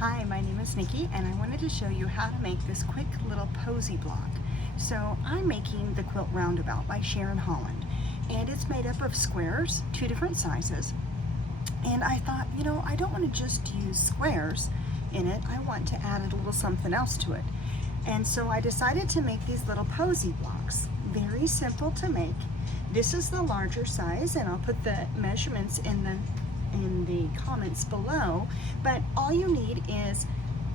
Hi, my name is Nikki and I wanted to show you how to make this quick little posy block. So I'm making the quilt roundabout by Sharon Holland, and it's made up of squares, two different sizes. And I thought, I don't want to just use squares in it. I want to add a little something else to it. And so I decided to make these little posy blocks. Very simple to make. This is the larger size, and I'll put the measurements in the comments below, but all you need is,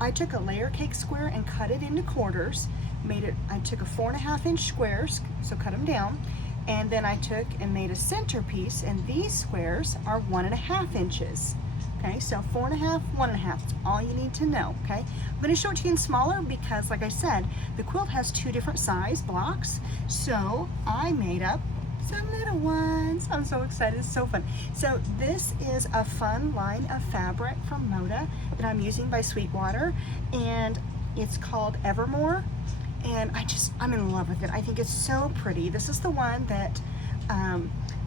I took a layer cake square and cut it into quarters, I took a 4.5 inch squares, so cut them down, and then I took and made a centerpiece, and these squares are 1.5 inches. Okay, so 4.5, 1.5, that's all you need to know, okay? I'm gonna show it to you in smaller because, like I said, the quilt has two different size blocks, so I made up some little ones. I'm so excited, it's so fun. So this is a fun line of fabric from Moda that I'm using by Sweetwater, and it's called Evermore, and I'm in love with it. I think it's so pretty. This is the one that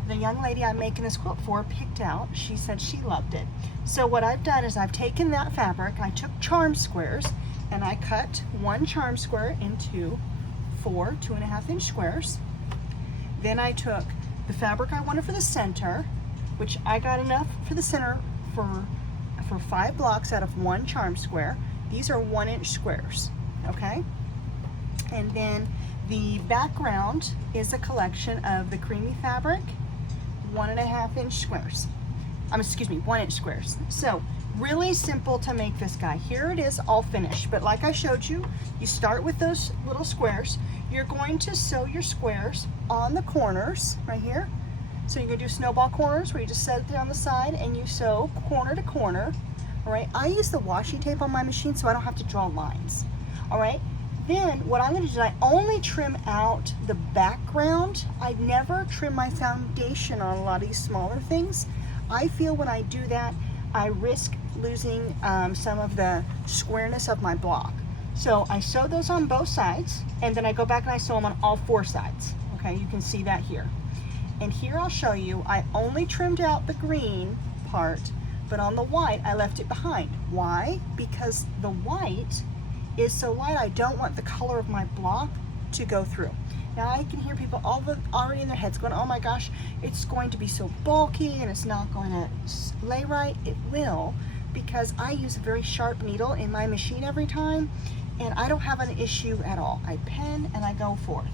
the young lady I'm making this quilt for picked out. She said she loved it. So what I've done is I've taken that fabric, I took charm squares, and I cut one charm square into 4 2.5 inch squares. Then I took the fabric I wanted for the center, which I got enough for the center for 5 blocks out of one charm square. These are 1 inch squares, okay? And then the background is a collection of the creamy fabric, 1.5 inch squares. 1 inch squares. So really simple to make this guy. Here it is all finished, but like I showed you, you start with those little squares. You're going to sew your squares on the corners right here. So you're gonna do snowball corners where you just set it there on the side and you sew corner to corner. All right, I use the washi tape on my machine so I don't have to draw lines. All right, then what I'm gonna do is I only trim out the background. I never trim my foundation on a lot of these smaller things. I feel when I do that, I risk losing some of the squareness of my block. So I sew those on both sides, and then I go back and I sew them on all 4 sides. Okay, you can see that here. And here I'll show you, I only trimmed out the green part, but on the white, I left it behind. Why? Because the white is so light, I don't want the color of my block to go through. Now I can hear people already in their heads going, oh my gosh, it's going to be so bulky and it's not going to lay right. It will, because I use a very sharp needle in my machine every time, and I don't have an issue at all. I pen and I go forth.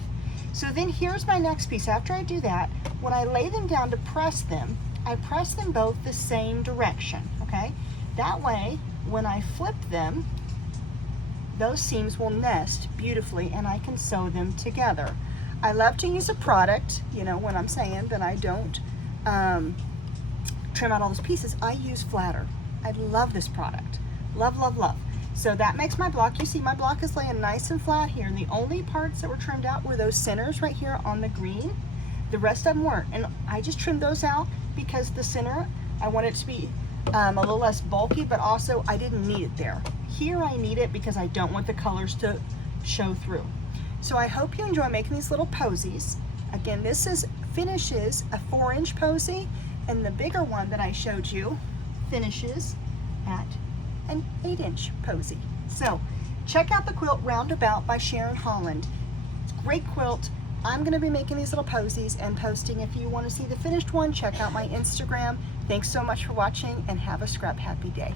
So then here's my next piece. After I do that, when I lay them down to press them, I press them both the same direction, okay? That way, when I flip them, those seams will nest beautifully and I can sew them together. I love to use a product, when I'm saying that I don't trim out all those pieces, I use Flatter. I love this product. Love, love, love. So that makes my block, you see my block is laying nice and flat here, and the only parts that were trimmed out were those centers right here on the green. The rest of them weren't, and I just trimmed those out because the center, I want it to be a little less bulky, but also I didn't need it there. Here I need it because I don't want the colors to show through. So I hope you enjoy making these little posies. Again, this finishes a 4 inch posy, and the bigger one that I showed you finishes at an 8 inch posy. So check out the quilt Roundabout by Sharon Holland. It's a great quilt. I'm going to be making these little posies and posting. If you want to see the finished one, check out my Instagram. Thanks so much for watching, and have a scrap happy day.